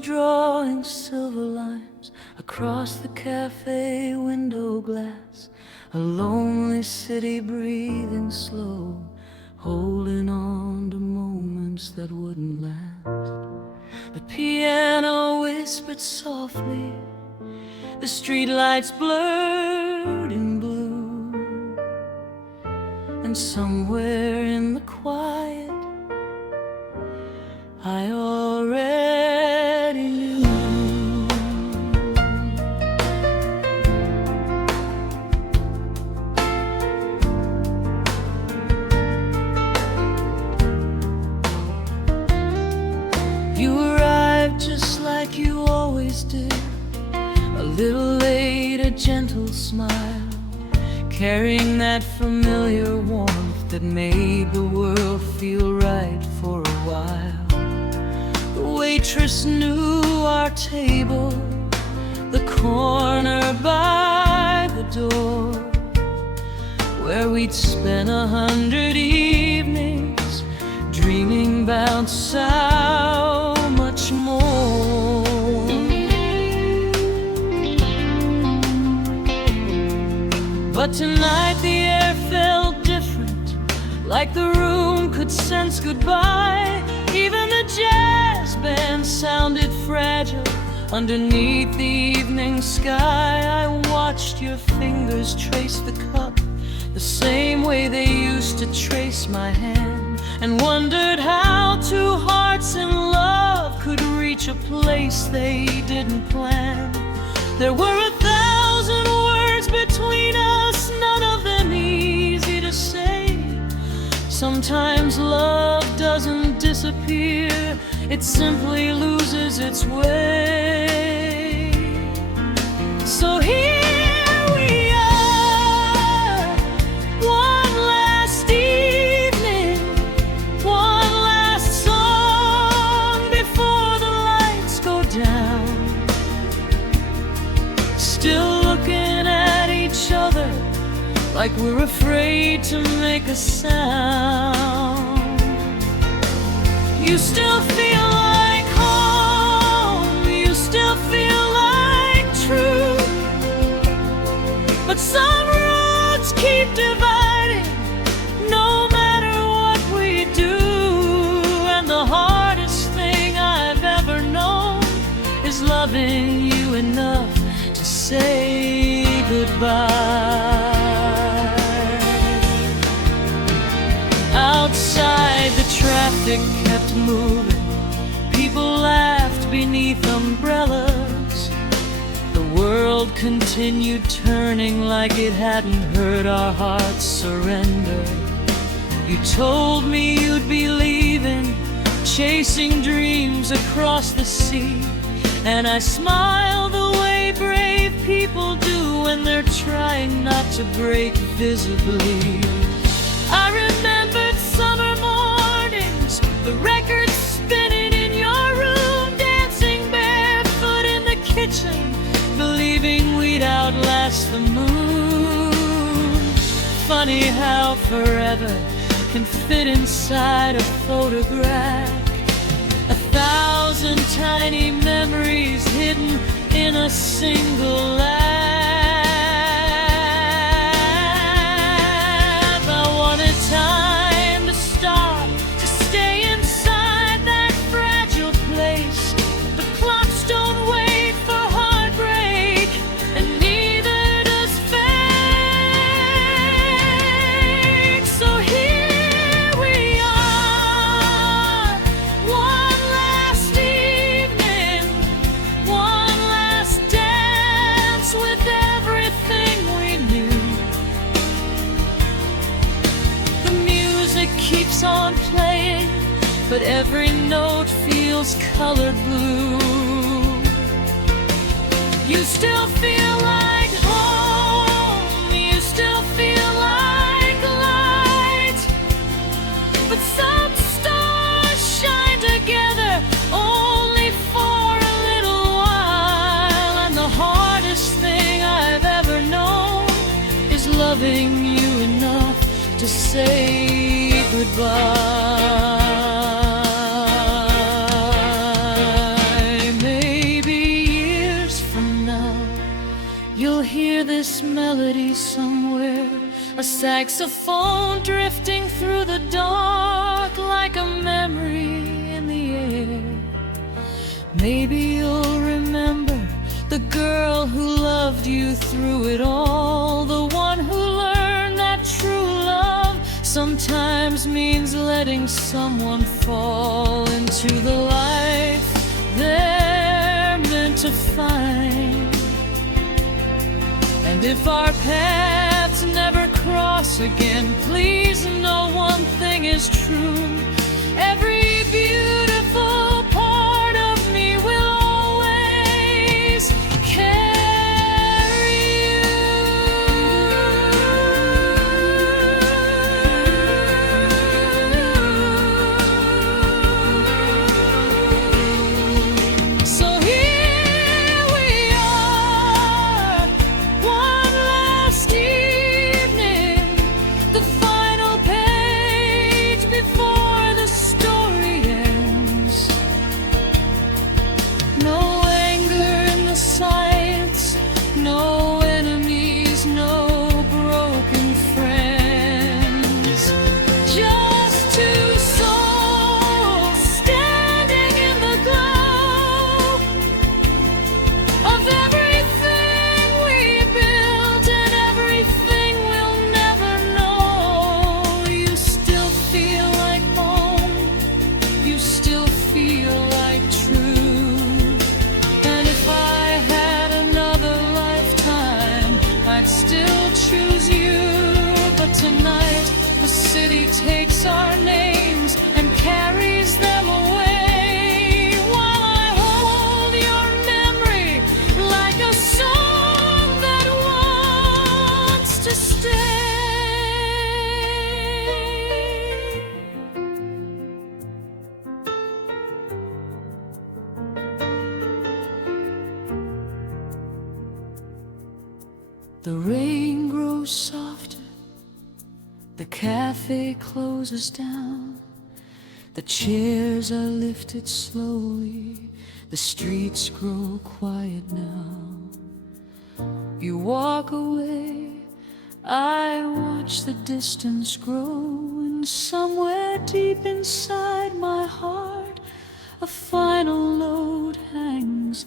drawing silver lines across the cafe window glass. A lonely city breathing slow, holding on to moments that wouldn't last. The piano whispered softly, the streetlights blurred in blue, and somewhere in the quiet I already knew. You arrived just like you always did, a little late, a gentle smile, carrying that familiar warmth that made the world feel right for a while. The waitress knew our table, the corner by the door, where we'd spent 100 evenings dreaming about so much more. But tonight the air felt different, like the room could sense goodbye. Even the jazz band sounded fragile underneath the evening sky. I watched your fingers trace the cup the same way they used to trace my hand, and wondered how two hearts in love could reach a place they didn't plan. There were 1,000 words between us, none of them easy to say. Sometimes love doesn't disappear, it simply loses its way. So here we are, one last evening, one last song before the lights go down. Still looking at each other like we're afraid to make a sound. You still feel like home, you still feel like truth, but some roads keep dividing no matter what we do. And the hardest thing I've ever known is loving you enough to say goodbye. Outside the traffic kept moving, people laughed beneath umbrellas. The world continued turning like it hadn't heard our hearts surrender. You told me you'd be leaving, chasing dreams across the sea, and I smiled the way brave people do when they're trying not to break visibly. I remembered summer mornings, the records spinning in your room, dancing barefoot in the kitchen, believing we'd outlast the moon. Funny how forever can fit inside a photograph, 1,000 tiny memories hidden in a single laugh. I wanted time to stop, to stay inside that fragile place, but clocks don't wait for heartbreak, and neither does fate. So here we are, one last evening, one last dance with everything we knew. The music keeps on playing, but every note feels colored blue. You still feel like home, you still feel like light, but some stars shine together only for a little while. And the hardest thing I've ever known is loving you enough to say goodbye. endless melody somewhere, a saxophone drifting through the dark like a memory in the air. Maybe you'll remember the girl who loved you through it all, the one who learned that true love sometimes means letting someone fall into the life they're meant to find. And if our paths never cross again, please know one thing is true: every beautiful part of me will always carry you. So here we are, one last evening, the final page before the story ends. No anger in the sights, no enemies, no broken friends. Just two souls standing in the glow of everything we built and everything we'll never know. You still feel like home, you still feel like truth. And if I had another lifetime, I'd still choose you. But tonight the city takes our names and carries them away, while I hold your memory like a song that wants to stay. The rain grows softer, the cafe closes down, the chairs are lifted slowly, the streets grow quiet now. You walk away, I watch the distance grow, and somewhere deep inside my heart, a final note hangs